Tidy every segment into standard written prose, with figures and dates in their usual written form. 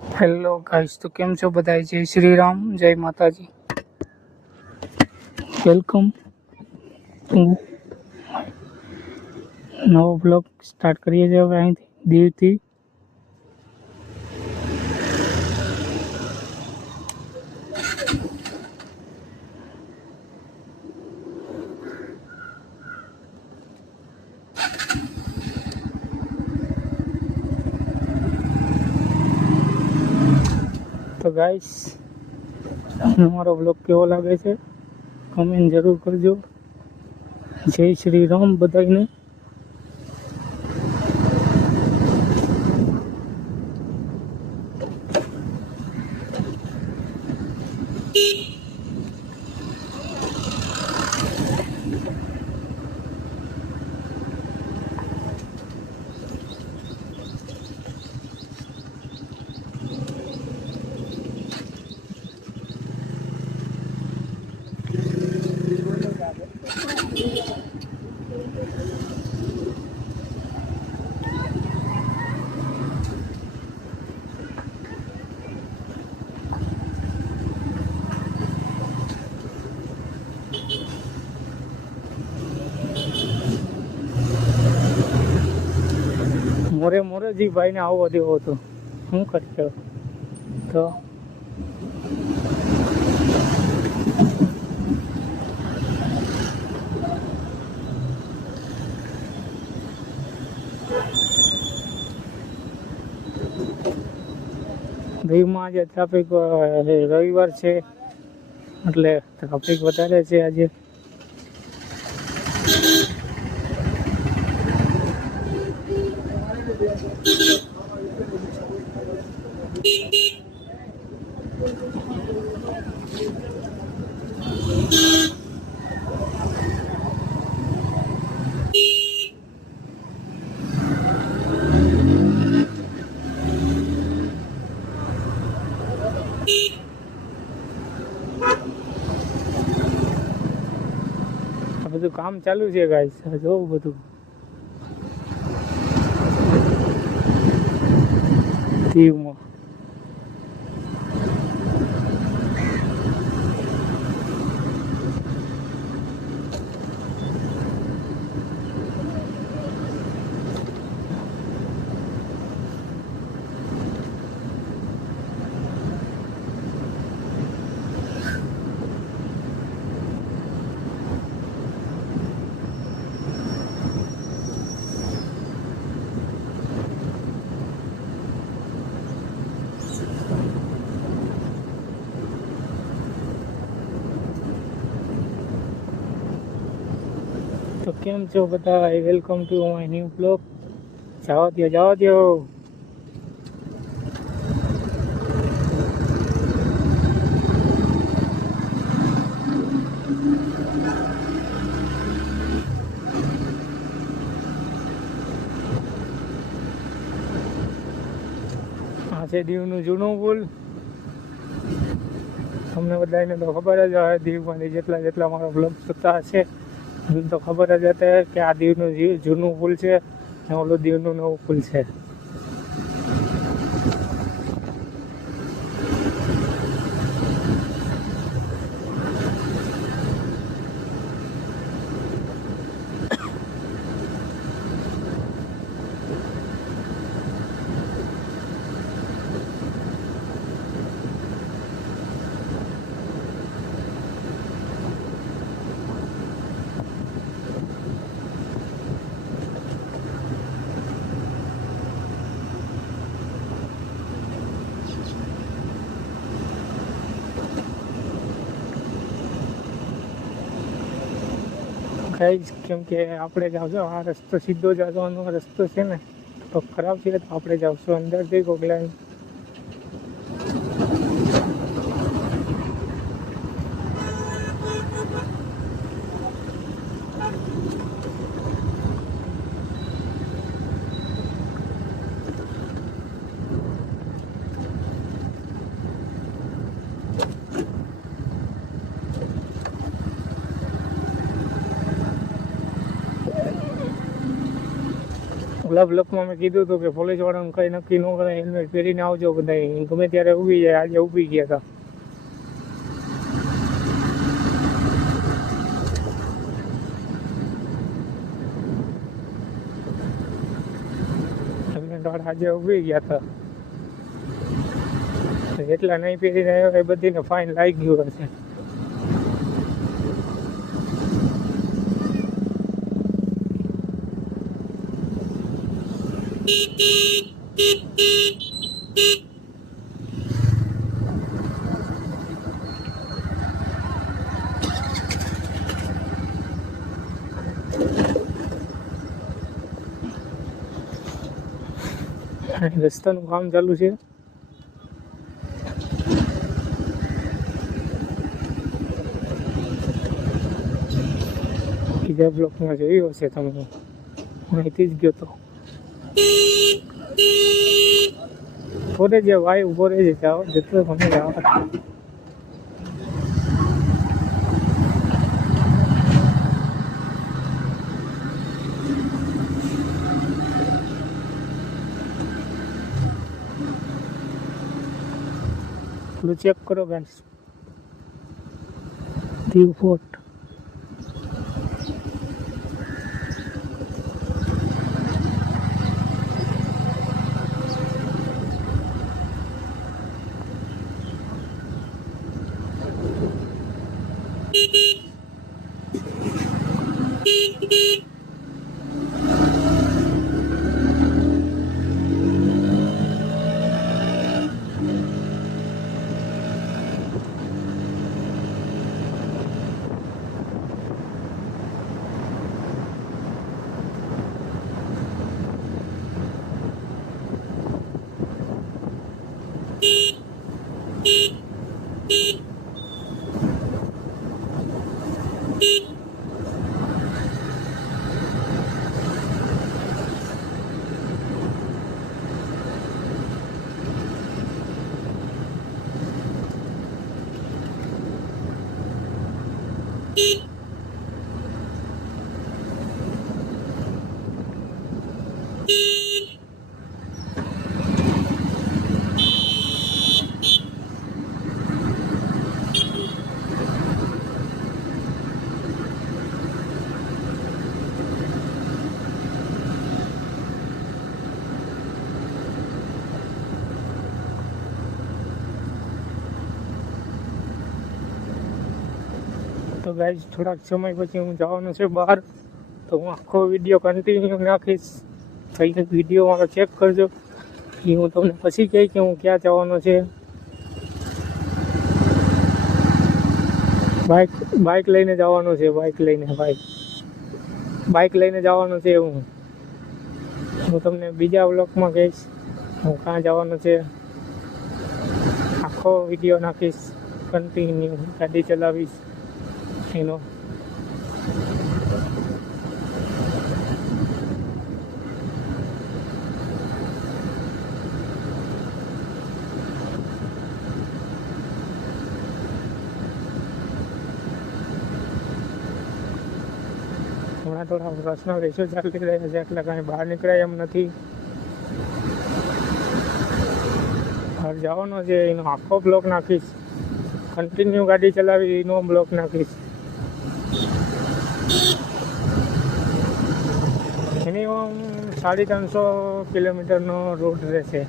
Hello guys, તો કેમ છો બધા? જય શ્રી રામ, જય માતાજી. વેલકમ ટુ નવો બ્લોગ સ્ટાર્ટ કરીએ છીએ હવે અહીંથી દીવથી. તો ગાઈસ, અમારો બ્લોગ કેવો લાગે છે કમેન્ટ જરૂર કરજો. જય શ્રી રામ બધાને. મોરેજી ભાઈને આવવા દેવો હતો, શું કરશો? તો દીવમાં આજે ટ્રાફિક, રવિવાર છે એટલે ટ્રાફિક વધારે છે આજે. બધું કામ ચાલુ છે ગાઈસ, જોવું બધું દીવમાં. તો કેમ છો બધા? Welcome to my new blog. જવા દો. આ છે દીવનું જૂનું પુલ. તમને બધાને તો ખબર જ હોય, દીવમાંથી જેટલા મારા બ્લોગ જોતા હશે તો ખબર જ હતી કે આ દીવનું જૂનું પુલ છે ને ઓલું દીવનું નવું પુલ છે. કેમ કે આપણે જાવશો, આ રસ્તો સીધો જવાનો રસ્તો છે ને તો ખરાબ છે, તો આપણે જાવશું અંદરથી ગોગલાઈ. ઓલા બ્લોકમાં મેં કીધું હતું કે પોલીસવાળાનું કંઈ નક્કી ન કરે, હેલ્મેટ પહેરીને આવજો બધા, ગમે ત્યારે ઊભી જાય. આજે ઊભી ગયા હતા. હેલ્મેટ વાળા આજે ઊભી ગયા હતા. જેટલા નહીં પહેરીને આવ્યા એ બધીને ફાઇન લાગી ગયું હશે. રસ્તાનું કામ ચાલુ છે. બીજા બ્લોકમાં જોયું હશે તમે, અહીંથી જ ગયો તો. પોરે જે ભાઈ ઉભો રહે છે, જાઓ જેટલો મને જાવ. ચેક કરો ગાઈસ, દીવ ફોર્ટ. તો ગાઈઝ થોડાક સમય પછી હું જવાનું છે બહાર, તો હું આખો વિડીયો કન્ટિન્યુ નાખીશ. કંઈક વિડીયો મારો ચેક કરજો, એ હું તમને પછી કહીશ કે હું ક્યાં જવાનો છે. બાઇક લઈને જવાનું છે, બાઇક લઈને જવાનું છે. હું તમને બીજા વ્લોગમાં કહીશ હું ક્યાં જવાનું છે. આખો વિડીયો નાખીશ, કન્ટિન્યુ ગાડી ચલાવીશ એનો. હમણાં થોડા પર્સનલ ઇસ્યુ ચાલતી રહે છે એટલે કાંઈ બહાર નીકળાય એમ નથી. બહાર જવાનો છે એનો આખો બ્લોક નાખીશ, કન્ટિન્યુ ગાડી ચલાવી એનો બ્લોક નાખીશ. મિનિમમ 350 કિલોમીટરનો રૂટ રહેશે.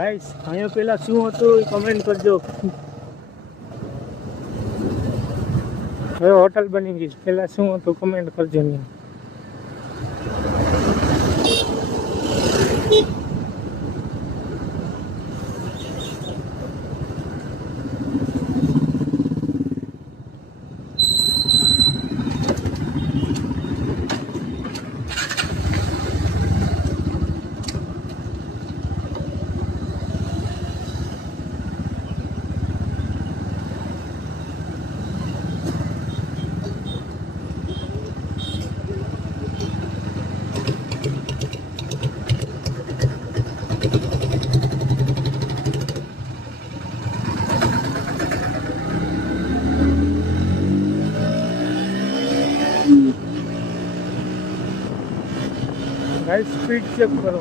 ગાઈસ અહીંયા પેલા શું હતું એ કમેન્ટ કરજો. હવે હોટલ બની ગઈ, પેલા શું હતું કમેન્ટ કરજો ને. ગાઈસ સ્પીડ ચેક કરો.